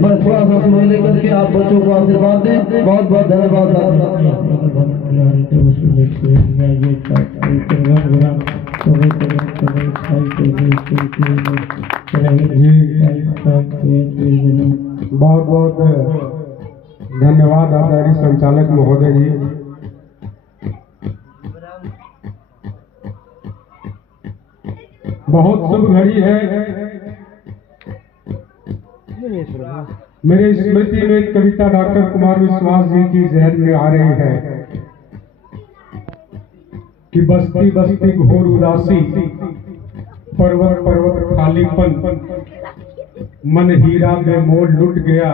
बस थोड़ा सा समय लेकर के आप बच्चों को आशीर्वाद दें। बहुत बहुत धन्यवाद। बहुत बहुत धन्यवाद आदरणीय संचालक महोदय जी। बहुत शुभ घड़ी है। मेरे स्मृति में एक कविता डॉक्टर कुमार विश्वास जी की जहन में आ रही है कि बस्ती बस्ती घोर उदासी, पर्वत पर्वत खालीपन, मन हीरा में मोल लुट गया,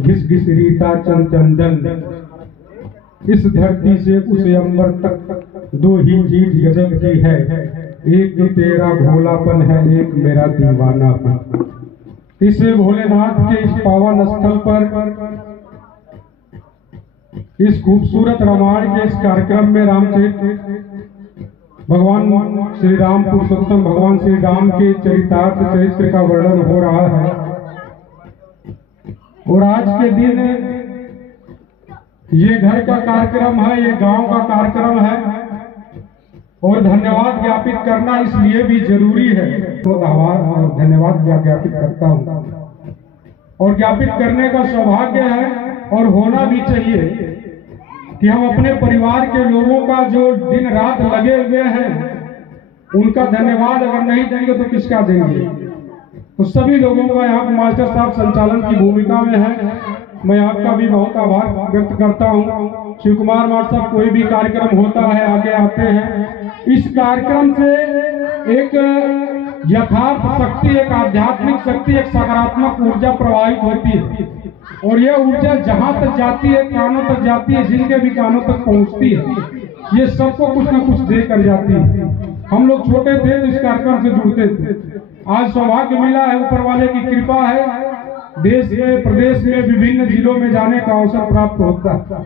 घिस घिस रीता चंद चंदन। इस धरती से उस अंबर तक दो ही चीज गजब की है, एक तो तेरा भोलापन है, एक मेरा दीवानापन। इस भोलेनाथ के इस पावन स्थल पर, इस खूबसूरत रामायण के इस कार्यक्रम में रामचरित्र भगवान श्री राम पुरुषोत्तम भगवान श्री राम के चरितार्थ चरित्र का वर्णन हो रहा है। और आज के दिन ये घर का कार्यक्रम है, ये गांव का कार्यक्रम है और धन्यवाद ज्ञापित करना इसलिए भी जरूरी है। तो धन्यवाद ज्ञापित करता हूँ और ज्ञापित करने का सौभाग्य है और होना भी चाहिए कि हम अपने परिवार के लोगों का जो दिन रात लगे हुए हैं उनका धन्यवाद अगर नहीं देंगे तो किसका देंगे। तो सभी लोगों का यहाँ मास्टर साहब संचालन की भूमिका में है, मैं आपका भी बहुत आभार व्यक्त करता हूँ। शिव कुमार मास्टर साहब कोई भी कार्यक्रम होता है आगे आते हैं। इस कार्यक्रम से एक यथार्थ शक्ति, एक आध्यात्मिक शक्ति, एक सकारात्मक ऊर्जा प्रवाहित होती है और यह ऊर्जा जहां तक जाती है, कानों तक जाती है, जिनके भी कानों तक पहुंचती है, ये सबको कुछ न कुछ दे कर जाती है। हम लोग छोटे थे तो इस कार्यक्रम से जुड़ते थे, आज सौभाग्य मिला है, ऊपर वाले की कृपा है, देश में प्रदेश में विभिन्न जिलों में जाने का अवसर प्राप्त होता है।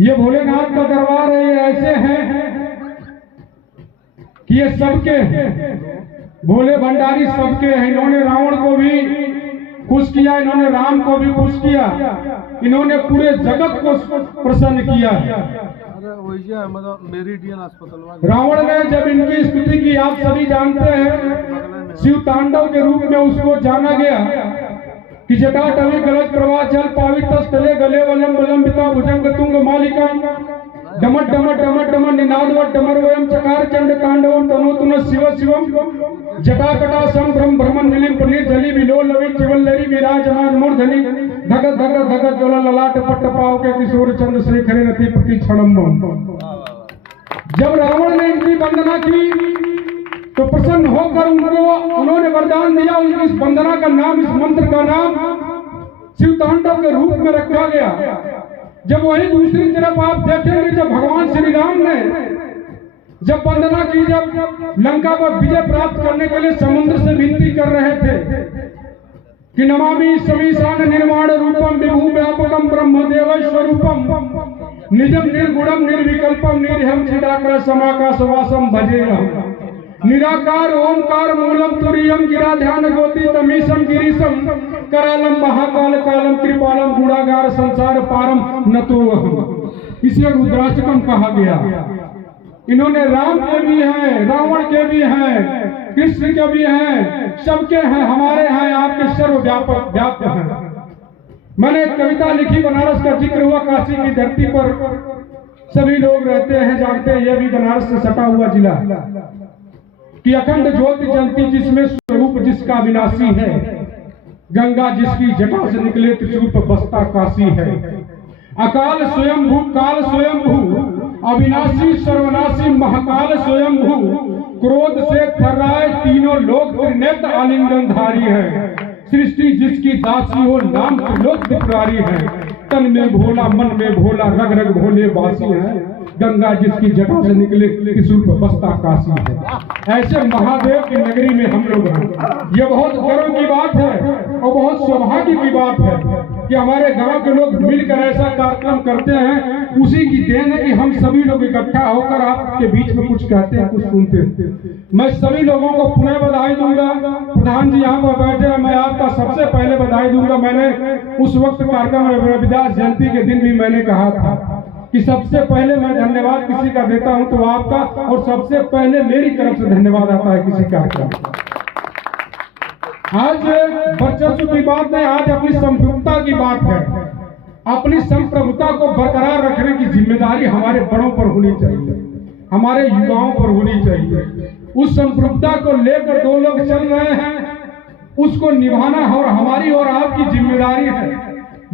ये भोलेनाथ का दरबार है, ये ऐसे हैं कि ये सबके भोले भंडारी सबके हैं। इन्होंने रावण को भी खुश किया, इन्होंने राम को भी खुश किया, इन्होंने पूरे जगत को प्रसन्न किया। रावण ने जब इनकी स्तुति की, आप सभी जानते हैं, शिव तांडव के रूप में उसको जाना गया कि जटाटवी गलत प्रवाह जल पावित स्थले गले वलम वलंबिता भुजंग तुंग मालिका डमट डमट डमट डमट निनादवट डमरवयम चकार चंड तांडवम तनोतुन शिव शिवम जटाकटा संभ्रम भ्रमण निलिम पुनीर जली विलोलवि चिवल्लरी विराजमान मूर्धनि धग धग धग ज्वल ललाट पट्ट पाव के किशोर चंद्र शेखर रति प्रति क्षणम। जब रावण ने इनकी वंदना की तो प्रसन्न होकर उन्होंने वरदान दिया। इस वंदना का नाम, इस मंत्र का नाम शिव तांडव के रूप में रखा गया। जब वही दूसरी तरफ आप देखेंगे, जब भगवान श्री राम ने जब वंदना की, जब लंका पर विजय प्राप्त करने के लिए समुद्र से विनती कर रहे थे कि नमामि समीशान निर्माण रूपम विभू व्यापकम ब्रह्मदेव स्वरूपम निजम निर्गुणम निर्विकल्पम निर्हम चिदाकर समाकाशवासम भजेरहम निराकार ओंकार मूलम तुरीयम गिरा ध्यान ज्योति तमीशम गिरीशम करालम महाकाल कालम कृपालम गुणागार संसार पारम नतोहम। इसे रुद्राष्टकम कहा गया। इन्होंने राम के भी हैं, रावण के भी हैं, कृष्ण के भी हैं, सबके हैं, हमारे हैं, आपके सर्वव्यापक व्याप्त हैं। मैंने एक कविता लिखी, बनारस का जिक्र हुआ, काशी की धरती पर सभी लोग रहते हैं, जानते हैं, यह भी बनारस से सटा हुआ जिला कि अखंड ज्योति जलती जिसमें स्वरूप जिसका विनाशी है, गंगा जिसकी जटा से निकले त्रिशूल पर बसता काशी है। अकाल स्वयंभू काल स्वयंभू अविनाशी सर्वनाशी महाकाल स्वयंभू क्रोध से थर्राए तीनों लोक त्रिनेत्र आलिंगनधारी है। सृष्टि जिसकी दासी हो नाम त्रिलोक त्रिपुरारी है। तन में भोला मन में भोला रग रग भोले वासी है। गंगा जिसकी जटा से निकले त्रिशूल पर बसता काशी है। ऐसे महादेव की नगरी में हम लोग हैं। यह बहुत गर्व की बात है और बहुत सौभाग्य की बात है कि हमारे गांव के लोग मिलकर ऐसा कार्यक्रम करते हैं, उसी की देन है कि हम सभी लोग इकट्ठा होकर आपके बीच में कुछ कहते हैं, कुछ सुनते हैं। मैं सभी लोगों को पुनः बधाई दूंगा। प्रधान जी यहाँ पर बैठे हैं, मैं आपका सबसे पहले बधाई दूंगा। मैंने उस वक्त कार्यक्रम रविदास जयंती के दिन भी मैंने कहा था कि सबसे पहले मैं धन्यवाद किसी का देता हूं तो आपका, और सबसे पहले मेरी तरफ से धन्यवाद आता है किसी कार्यक्रम। आज वर्चस्व की बात नहीं, आज अपनी संप्रभुता की बात है। अपनी संप्रभुता को बरकरार रखने की जिम्मेदारी हमारे बड़ों पर होनी चाहिए, हमारे युवाओं पर होनी चाहिए। उस संप्रभुता को लेकर दो लोग चल रहे हैं, उसको निभाना और हमारी और आपकी जिम्मेदारी है।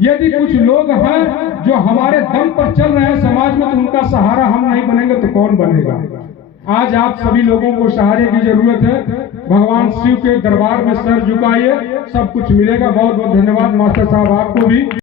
यदि कुछ लोग हैं जो हमारे दम पर चल रहे हैं समाज में, तो उनका सहारा हम नहीं बनेंगे तो कौन बनेगा। आज आप सभी लोगों को सहारे की जरूरत है। भगवान शिव के दरबार में सर झुकाइए, सब कुछ मिलेगा। बहुत बहुत धन्यवाद मास्टर साहब आपको भी।